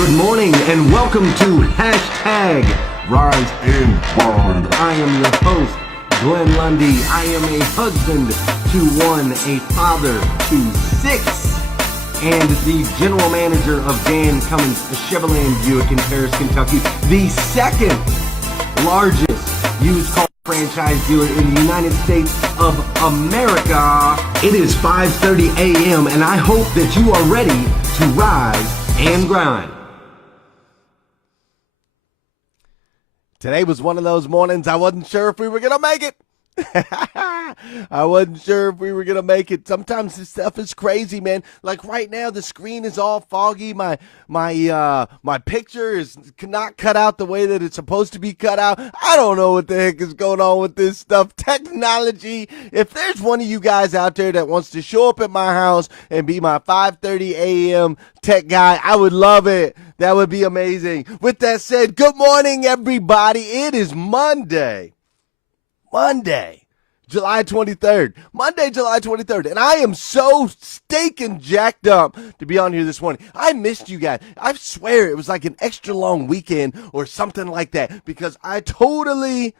Good morning and welcome to Hashtag Rise and Grind. I am your host, Glenn Lundy. I am a husband to one, a father to six, and the general manager of Dan Cummins Chevrolet Buick in Paris, Kentucky, the second largest used car franchise dealer in the United States of America. It is 5:30 a.m. and I hope that you are ready to rise and grind. Today was one of those mornings I wasn't sure if we were going to make it. I wasn't sure if we were going to make it. Sometimes this stuff is crazy, man. Like right now, the screen is all foggy. My picture is not cut out the way that it's supposed to be cut out. I don't know what the heck is going on with this stuff. Technology. If there's one of you guys out there that wants to show up at my house and be my 5:30 a.m. tech guy, I would love it. That would be amazing. With that said, good morning, everybody. It is Monday, July 23rd. Monday, July 23rd. And I am so stinking jacked up to be on here this morning. I missed you guys. I swear it was like an extra long weekend or something like that because I totally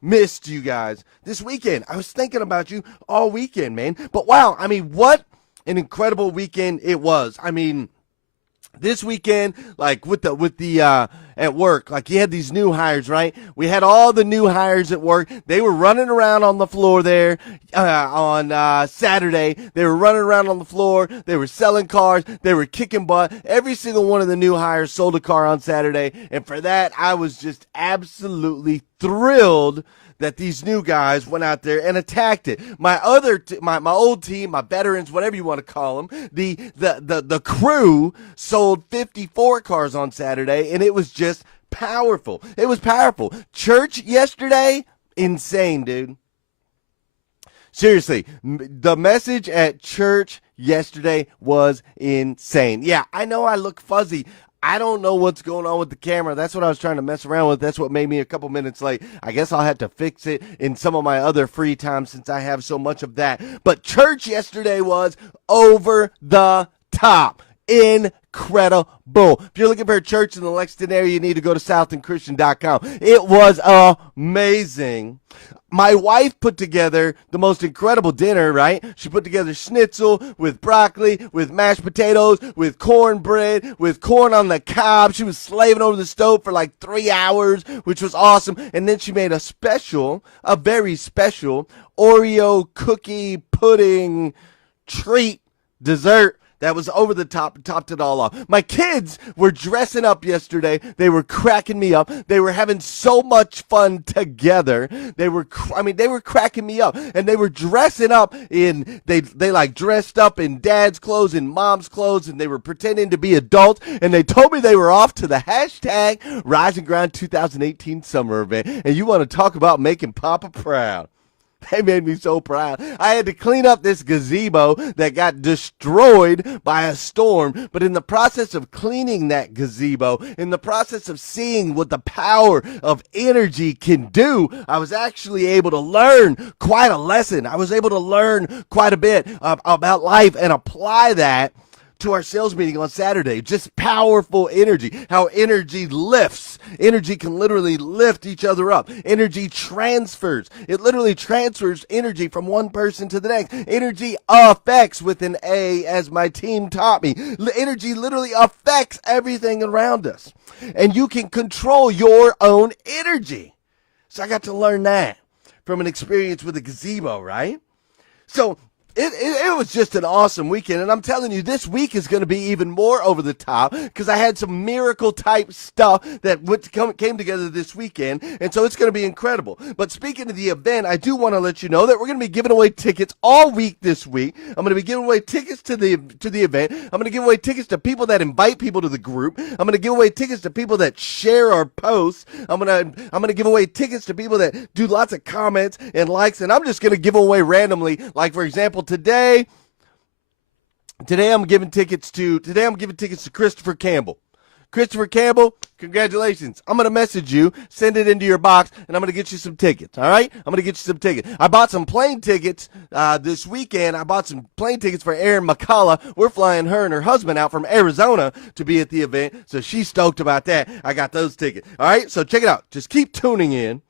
missed you guys this weekend. I was thinking about you all weekend, man. But wow, I mean, what an incredible weekend it was. I mean, this weekend, like with the at work, like you had these new hires, right? We had all the new hires at work. They were running around on the floor there on Saturday. They were running around on the floor. They were selling cars. They were kicking butt. Every single one of the new hires sold a car on Saturday. And for that, I was just absolutely thrilled that these new guys went out there and attacked it. My old team, my veterans, whatever you want to call them, the crew sold 54 cars on Saturday, and it was just powerful. It was powerful. Church yesterday, insane, dude. Seriously, the message at church yesterday was insane. Yeah, I know I look fuzzy. I don't know what's going on with the camera. That's what I was trying to mess around with. That's what made me a couple minutes late. I guess I'll have to fix it in some of my other free time since I have so much of that. But church yesterday was over the top. Incredible. If you're looking for a church in the Lexington area, you need to go to southandchristian.com. It was amazing. My wife put together the most incredible dinner, right? She put together schnitzel with broccoli, with mashed potatoes, with cornbread, with corn on the cob. She was slaving over the stove for like 3 hours, which was awesome. And then she made a very special Oreo cookie pudding treat dessert that was over the top, topped it all off. My kids were dressing up yesterday. They were cracking me up. They were having so much fun together. They were cracking me up. And they were dressing up they like dressed up in dad's clothes and mom's clothes, and they were pretending to be adults. And they told me they were off to the hashtag Rise and Grind 2018 summer event. And you want to talk about making Papa proud. They made me so proud. I had to clean up this gazebo that got destroyed by a storm. But in the process of cleaning that gazebo, in the process of seeing what the power of energy can do, I was actually able to learn quite a lesson. I was able to learn quite a bit about life and apply that to our sales meeting on Saturday. Just powerful energy. How energy lifts. Energy can literally lift each other up. Energy transfers. It literally transfers energy from one person to the next. Energy affects with an A, as my team taught me. Energy literally affects everything around us. And you can control your own energy. So I got to learn that from an experience with a gazebo, right? So It was just an awesome weekend, and I'm telling you, this week is going to be even more over the top because I had some miracle-type stuff that came together this weekend, and so it's going to be incredible. But speaking of the event, I do want to let you know that we're going to be giving away tickets all week this week. I'm going to be giving away tickets to the event. I'm going to give away tickets to people that invite people to the group. I'm going to give away tickets to people that share our posts. I'm going to give away tickets to people that do lots of comments and likes, and I'm just going to give away randomly. Like, for example, Today I'm giving tickets to Christopher Campbell. Christopher Campbell, Congratulations. I'm going to message you, send it into your box, and I'm going to get you some tickets, all right? I'm going to get you some tickets. I bought some plane tickets this weekend. I bought some plane tickets for Erin McCullough. We're flying her and her husband out from Arizona to be at the event, so she's stoked about that. I got those tickets, all right? So check it out. Just keep tuning in.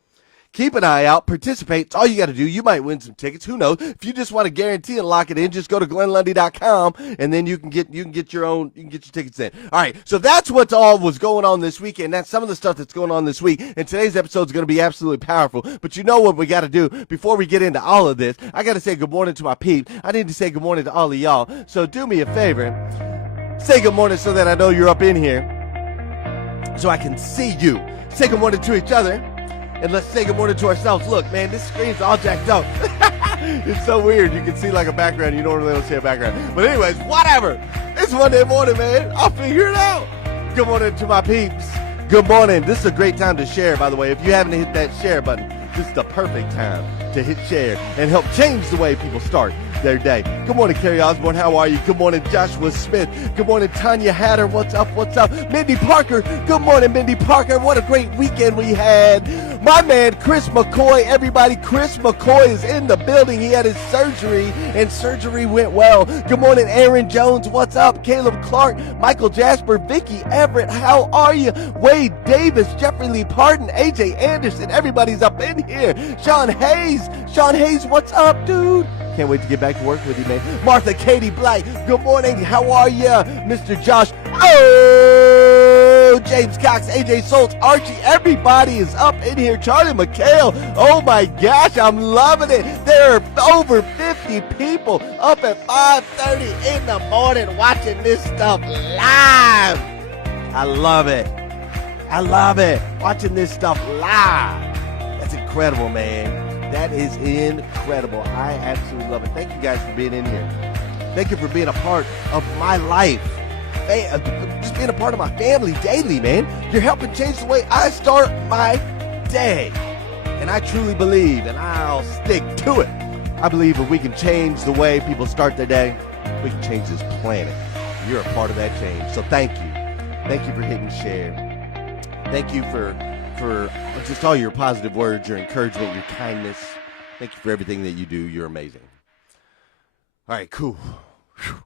Keep an eye out. Participate. It's all you got to do. You might win some tickets. Who knows? If you just want to guarantee and lock it in, just go to GlennLundy.com and then you can get your tickets in. All right. So that's what all was going on this weekend. That's some of the stuff that's going on this week. And today's episode is going to be absolutely powerful. But you know what we got to do before we get into all of this? I got to say good morning to my peeps. I need to say good morning to all of y'all. So do me a favor. Say good morning so that I know you're up in here, so I can see you. Say good morning to each other. And let's say good morning to ourselves. Look, man, this screen's all jacked up. It's so weird. You can see like a background. You normally don't see a background. But anyways, whatever. It's Monday morning, man. I'll figure it out. Good morning to my peeps. Good morning. This is a great time to share, by the way. If you haven't hit that share button, this is the perfect time to hit share and help change the way people start their day. Good morning, Carrie Osborne. How are you? Good morning, Joshua Smith. Good morning, Tanya Hatter. What's up? What's up? Mindy Parker. Good morning, Mindy Parker. What a great weekend we had. My man, Chris McCoy. Everybody, Chris McCoy is in the building. He had his surgery, and surgery went well. Good morning, Aaron Jones. What's up? Caleb Clark, Michael Jasper, Vicky Everett. How are you? Wade Davis, Jeffrey Lee Parton, AJ Anderson. Everybody's up in here. Sean Hayes. Sean Hayes, what's up, dude? Can't wait to get back to work with you, man. Martha Katie Blight, good morning. How are you? Mr. Josh. Oh, James Cox, AJ Soltz, Archie. Everybody is up in here. Charlie McHale. Oh, my gosh, I'm loving it. There are over 50 people up at 5:30 in the morning watching this stuff live. I love it. I love it. Watching this stuff live. That's incredible, man. That is incredible. I absolutely love it. Thank you guys for being in here. Thank you for being a part of my life. Just being a part of my family daily, man. You're helping change the way I start my day. And I truly believe, and I'll stick to it, I believe if we can change the way people start their day, we can change this planet. You're a part of that change. So thank you. Thank you for hitting share. Thank you for just all your positive words, your encouragement, your kindness. Thank you for everything that you do. You're amazing. All right, cool. Whew.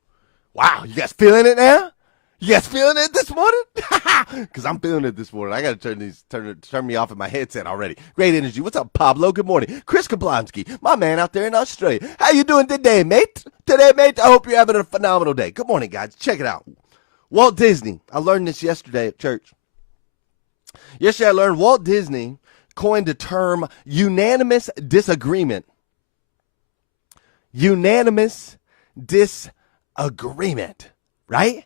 Wow, you guys feeling it now? You guys feeling it this morning? Because I'm feeling it this morning. I got to turn me off of my headset already. Great energy. What's up, Pablo? Good morning. Chris Kablonsky, my man out there in Australia. How you doing today, mate? I hope you're having a phenomenal day. Good morning, guys. Check it out. Walt Disney. I learned this yesterday at church. Yesterday I learned Walt Disney coined the term unanimous disagreement. Unanimous disagreement, right?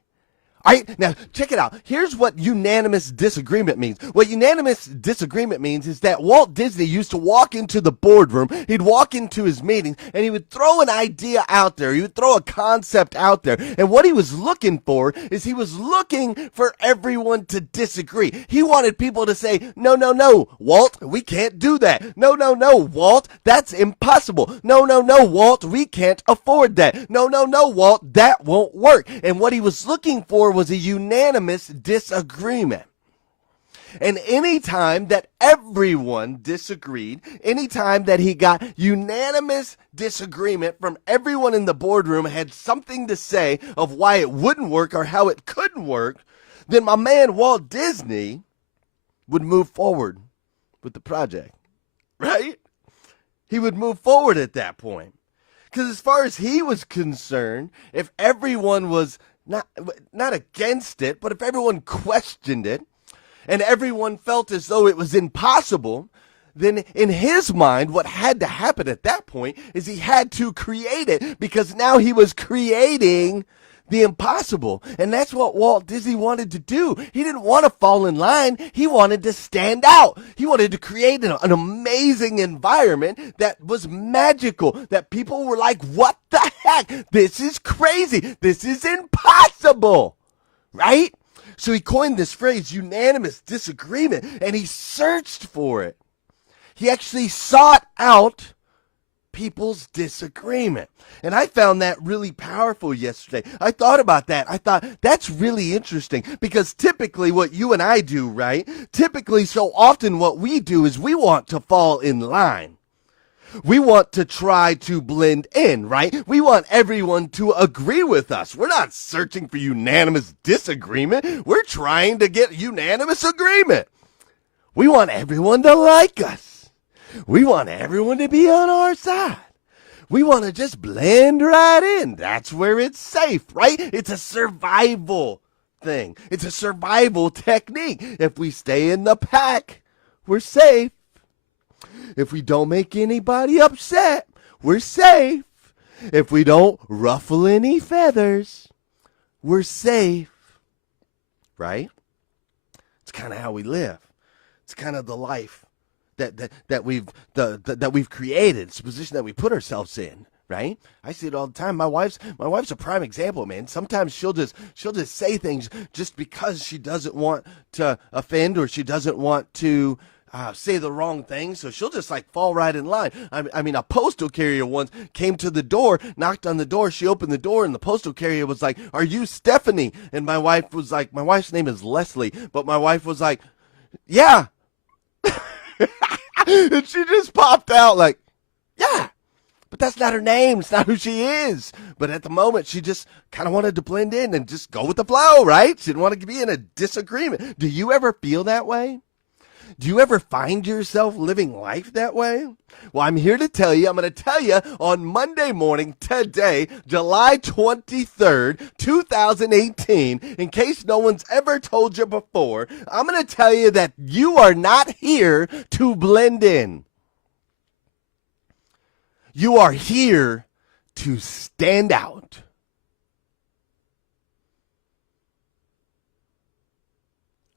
All right, now check it out. Here's what unanimous disagreement means. What unanimous disagreement means is that Walt Disney used to walk into the boardroom, he'd walk into his meetings, and he would throw an idea out there. He would throw a concept out there. And what he was looking for is he was looking for everyone to disagree. He wanted people to say, no, Walt, we can't do that. No, Walt, that's impossible. No, Walt, we can't afford that. No, Walt, that won't work. And what he was looking for was a unanimous disagreement. And anytime that everyone disagreed, anytime that he got unanimous disagreement from everyone in the boardroom had something to say of why it wouldn't work or how it couldn't work, then my man Walt Disney would move forward with the project, right? He would move forward at that point. Because as far as he was concerned, if everyone was not against it, but if everyone questioned it and everyone felt as though it was impossible, then in his mind, what had to happen at that point is he had to create it, because now he was creating the impossible. And that's what Walt Disney wanted to do. He didn't want to fall in line. He wanted to stand out. He wanted to create an amazing environment that was magical, that people were like, what the heck? This is crazy. This is impossible, right? So he coined this phrase, unanimous disagreement, and he searched for it. He actually sought out people's disagreement. And I found that really powerful yesterday. I thought about that. I thought that's really interesting because typically what you and I do, right? Typically, so often what we do is we want to fall in line. We want to try to blend in, right? We want everyone to agree with us. We're not searching for unanimous disagreement. We're trying to get unanimous agreement. We want everyone to like us. We want everyone to be on our side. We want to just blend right in. That's where it's safe, right? It's a survival thing. It's a survival technique. If we stay in the pack, we're safe. If we don't make anybody upset, we're safe. If we don't ruffle any feathers, we're safe. Right? It's kind of how we live. It's kind of the life that we've created. It's a position that we put ourselves in, right? I see it all the time. My wife's a prime example, man. Sometimes she'll just say things just because she doesn't want to offend or she doesn't want to say the wrong thing, so she'll just like fall right in line. I mean, a postal carrier once came to the door, knocked on the door, she opened the door, and the postal carrier was like, "Are you Stephanie?" And my wife was like, my wife's name is Leslie, but my wife was like, "Yeah." And she just popped out like, "Yeah." But that's not her name. It's not who she is. But at the moment, she just kind of wanted to blend in and just go with the flow, right? She didn't want to be in a disagreement. Do you ever feel that way? Do you ever find yourself living life that way? Well, I'm here to tell you, I'm going to tell you on Monday morning today, July 23rd, 2018, in case no one's ever told you before, I'm going to tell you that you are not here to blend in. You are here to stand out.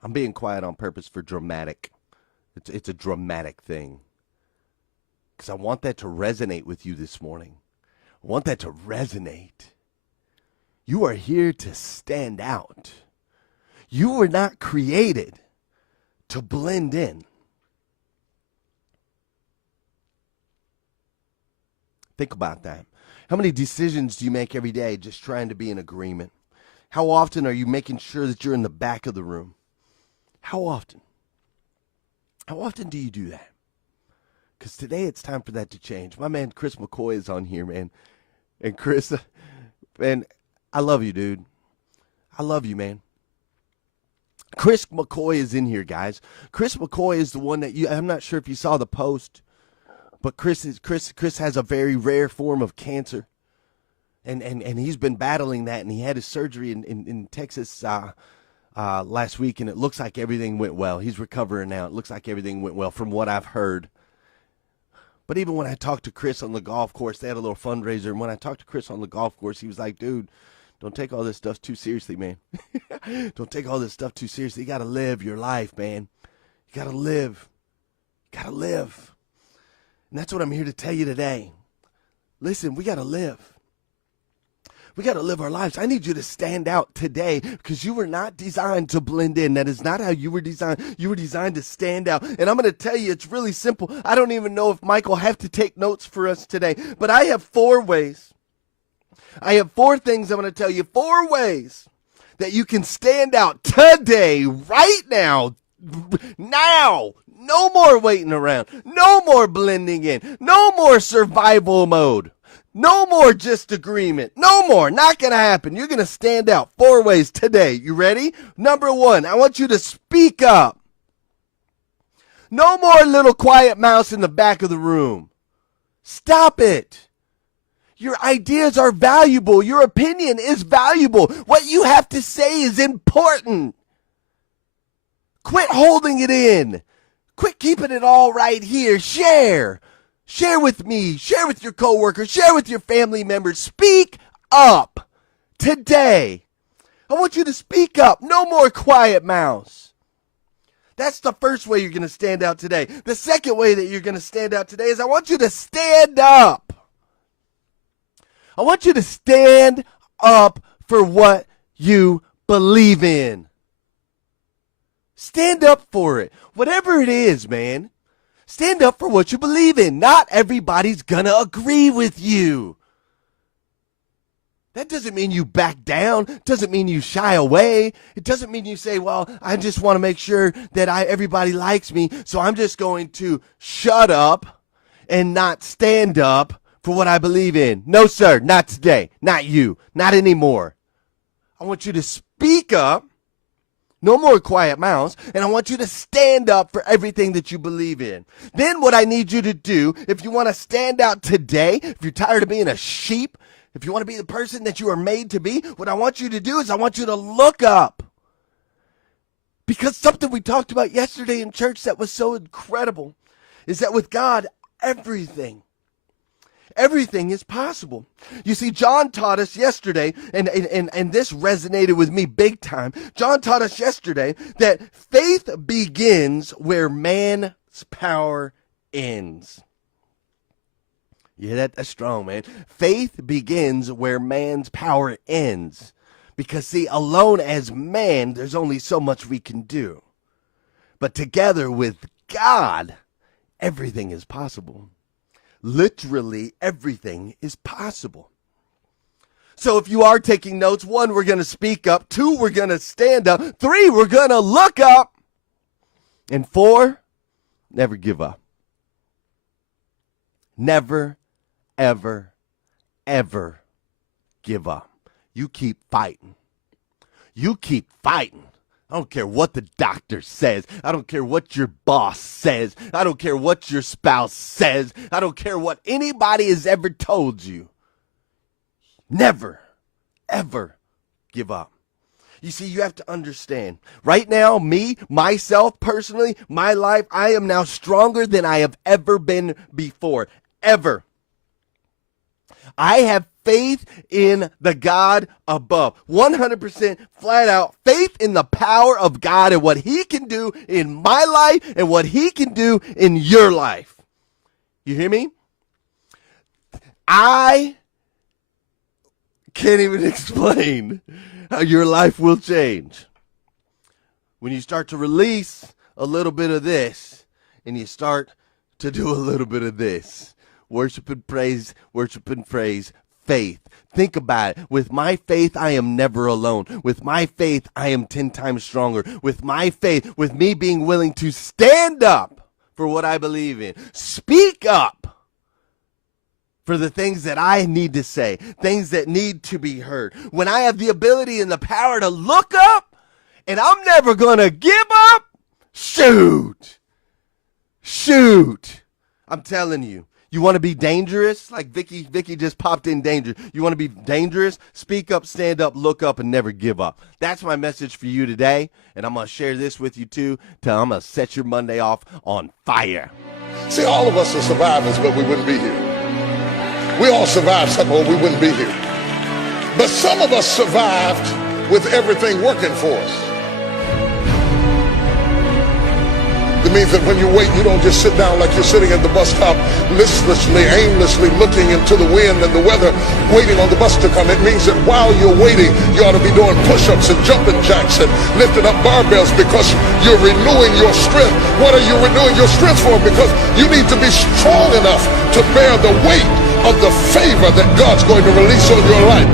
I'm being quiet on purpose for dramatic. It's a dramatic thing. Because I want that to resonate with you this morning. I want that to resonate. You are here to stand out. You were not created to blend in. Think about that. How many decisions do you make every day just trying to be in agreement? How often are you making sure that you're in the back of the room? How often? How often do you do that? Because today it's time for that to change. My man Chris McCoy is on here, man. And Chris, man, I love you, dude. I love you, man. Chris McCoy is in here, guys. Chris McCoy is the one that I'm not sure if you saw the post, but Chris has a very rare form of cancer. And he's been battling that, and he had his surgery in Texas last week, and it looks like everything went well. He's recovering now. It looks like everything went well from what I've heard. But even when I talked to Chris on the golf course, they had a little fundraiser, and when I talked to Chris on the golf course, he was like, "Dude, don't take all this stuff too seriously, man. Don't take all this stuff too seriously. You got to live your life, man. You got to live. You got to live." And that's what I'm here to tell you today. Listen, we got to live. We got to live our lives. I need you to stand out today because you were not designed to blend in. That is not how you were designed. You were designed to stand out. And I'm going to tell you, it's really simple. I don't even know if Mike will have to take notes for us today, but I have 4 ways. I have 4 things I'm going to tell you, 4 ways that you can stand out today, right now. Now. No more waiting around. No more blending in. No more survival mode. No more just agreement. No more. Not going to happen. You're going to stand out 4 ways today. You ready? Number 1, I want you to speak up. No more little quiet mouse in the back of the room. Stop it. Your ideas are valuable. Your opinion is valuable. What you have to say is important. Quit holding it in. Quit keeping it all right here. Share. Share with me. Share with your coworkers. Share with your family members. Speak up today. I want you to speak up. No more quiet mouse. That's the first way you're going to stand out today. The second way that you're going to stand out today is I want you to stand up. I want you to stand up for what you believe in. Stand up for it. Whatever it is, man. Stand up for what you believe in. Not everybody's gonna agree with you. That doesn't mean you back down. It doesn't mean you shy away. It doesn't mean you say, well, I just want to make sure that everybody likes me, so I'm just going to shut up and not stand up for what I believe in. No, sir, not today. Not you. Not anymore. I want you to speak up. No more quiet mouths. And I want you to stand up for everything that you believe in. Then what I need you to do, if you want to stand out today, if you're tired of being a sheep, if you want to be the person that you are made to be, what I want you to do is I want you to look up. Because something we talked about yesterday in church that was so incredible is that with God, everything is possible. You see, John taught us yesterday, and this resonated with me big time. John taught us yesterday that faith begins where man's power ends. Yeah, that's strong, man. Faith begins where man's power ends. Because, see, alone as man, there's only so much we can do. But together with God, everything is possible. Literally, everything is possible. So if you are taking notes, 1, we're going to speak up. 2, we're going to stand up. 3, we're going to look up. And 4, never give up. Never, ever, ever give up. You keep fighting. You keep fighting. I don't care what the doctor says. I don't care what your boss says. I don't care what your spouse says. I don't care what anybody has ever told you. Never, ever give up. You see, you have to understand. Right now, myself, personally, my life, I am now stronger than I have ever been before. Ever. I have faith in the God above. 100% flat out faith in the power of God and what he can do in my life and what he can do in your life. You hear me? I can't even explain how your life will change when you start to release a little bit of this and you start to do a little bit of this. Worship and praise, faith. Think about it. With my faith, I am never alone. With my faith, I am 10 times stronger. With my faith, with me being willing to stand up for what I believe in, speak up for the things that I need to say, things that need to be heard. When I have the ability and the power to look up, and I'm never going to give up, shoot. I'm telling you. You want to be dangerous? Like Vicky just popped in danger. You want to be dangerous? Speak up, stand up, look up, and never give up. That's my message for you today. And I'm going to share this with you too. I'm going to set your Monday off on fire. See, all of us are survivors, but we wouldn't be here. We all survived something or we wouldn't be here. But some of us survived with everything working for us. It means that when you wait, you don't just sit down like you're sitting at the bus stop listlessly, aimlessly looking into the wind and the weather, waiting on the bus to come. It means that while you're waiting, you ought to be doing push-ups and jumping jacks and lifting up barbells because you're renewing your strength. What are you renewing your strength for? Because you need to be strong enough to bear the weight of the favor that God's going to release on your life.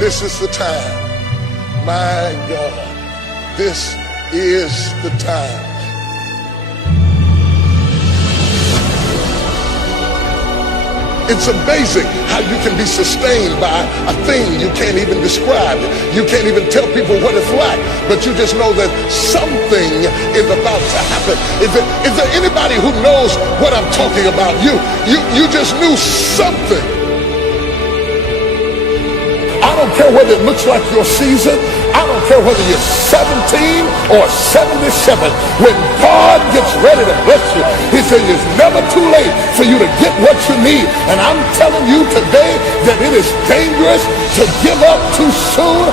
This is the time. My God. This is the time. It's amazing how you can be sustained by a thing you can't even describe. You can't even tell people what it's like, but you just know that something is about to happen. Is there anybody who knows what I'm talking about? You just knew something. I don't care whether it looks like your season. I don't care whether you're 17 or 77. When God gets ready to bless you, he says it's never too late for you to get what you need. And I'm telling you today that it is dangerous to give up too soon.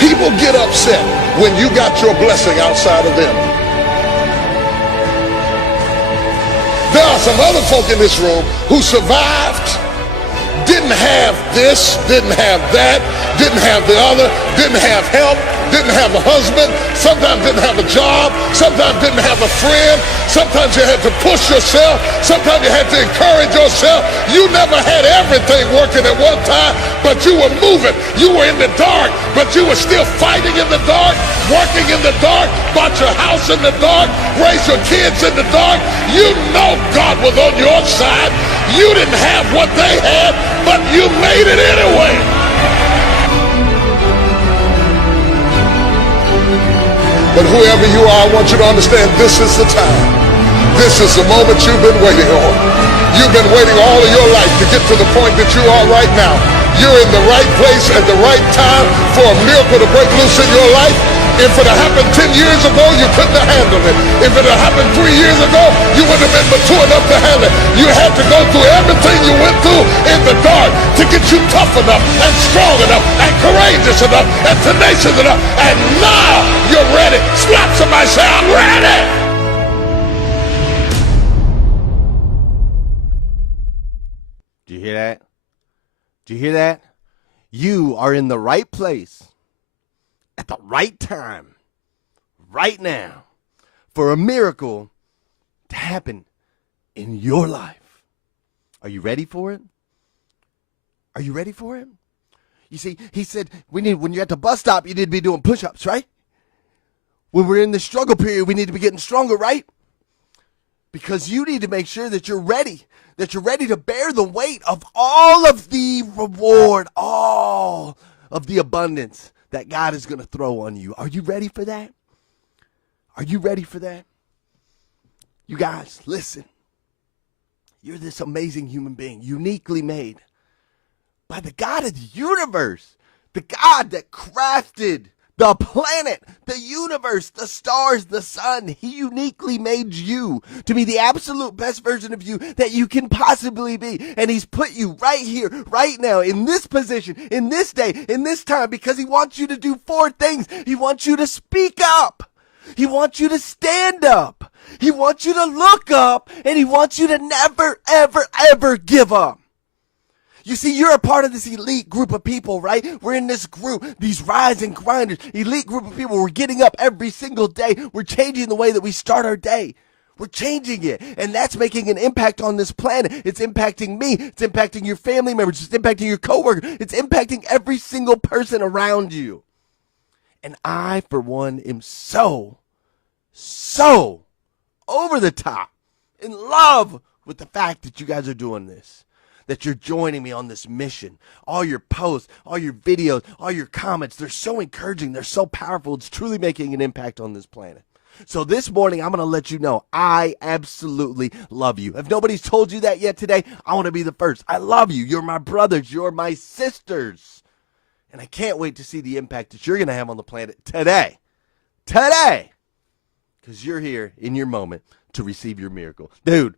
People get upset when you got your blessing outside of them. There are some other folk in this room who survived, didn't didn't have this, didn't have that, didn't have the other, didn't have help, didn't have a husband, sometimes didn't have a job, sometimes didn't have a friend, sometimes you had to push yourself, sometimes you had to encourage yourself. You never had everything working at one time, but you were moving. You were in the dark, but you were still fighting in the dark, working in the dark, bought your house in the dark, raised your kids in the dark. You know God was on your side. You didn't have what they had, but you made it anyway. But whoever you are, I want you to understand this is the time. This is the moment you've been waiting on. You've been waiting all of your life to get to the point that you are right now. You're in the right place at the right time for a miracle to break loose in your life. If it had happened 10 years ago, you couldn't have handled it. If it had happened 3 years ago, you wouldn't have been mature enough to handle it. You had to go through everything you went through in the dark to get you tough enough and strong enough and courageous enough and tenacious enough. And now you're ready. Slap somebody, say, I'm ready. Do you hear that? Do you hear that? You are in the right place at the right time, right now, for a miracle to happen in your life. Are you ready for it? Are you ready for it? You see, he said, when you're at the bus stop, you need to be doing push-ups, right? When we're in the struggle period, we need to be getting stronger, right? Because you need to make sure that you're ready to bear the weight of all of the reward, all of the abundance that God is going to throw on you. Are you ready for that? Are you ready for that? You guys, listen. You're this amazing human being, uniquely made by the God of the universe, the God that crafted the planet, the universe, the stars, the sun. He uniquely made you to be the absolute best version of you that you can possibly be. And he's put you right here, right now, in this position, in this day, in this time, because he wants you to do 4 things. He wants you to speak up. He wants you to stand up. He wants you to look up. And he wants you to never, ever, ever give up. You see, you're a part of this elite group of people, right? We're in this group, these rise and grinders, elite group of people. We're getting up every single day. We're changing the way that we start our day. We're changing it. And that's making an impact on this planet. It's impacting me. It's impacting your family members. It's impacting your coworker. It's impacting every single person around you. And I, for one, am so over the top in love with the fact that you guys are doing this. That you're joining me on this mission. All your posts, all your videos, all your comments, they're so encouraging. They're so powerful. It's truly making an impact on this planet. So this morning, I'm going to let you know I absolutely love you. If nobody's told you that yet today, I want to be the first. I love you. You're my brothers. You're my sisters. And I can't wait to see the impact that you're going to have on the planet today. Today. Because you're here in your moment to receive your miracle. Dude,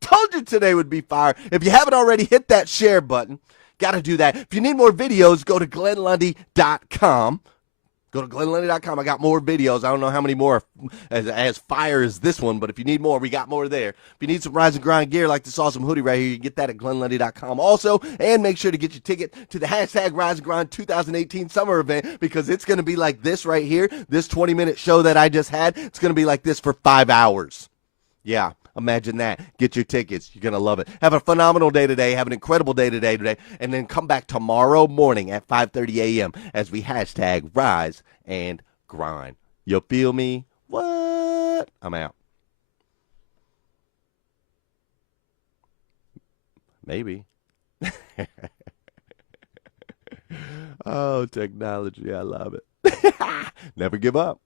told you today would be fire. If you haven't already, hit that share button. Got to do that. If you need more videos, go to GlennLundy.com. Go to GlennLundy.com. I got more videos. I don't know how many more as fire as this one, but if you need more, we got more there. If you need some Rise and Grind gear like this awesome hoodie right here, you can get that at GlennLundy.com also. And make sure to get your ticket to the hashtag Rise and Grind 2018 summer event because it's going to be like this right here. This 20-minute show that I just had, it's going to be like this for 5 hours. Yeah. Imagine that. Get your tickets. You're going to love it. Have a phenomenal day today. Have an incredible day today. And then come back tomorrow morning at 5:30 a.m. as we hashtag Rise and Grind. You feel me? What? I'm out. Maybe. Oh, technology. I love it. Never give up.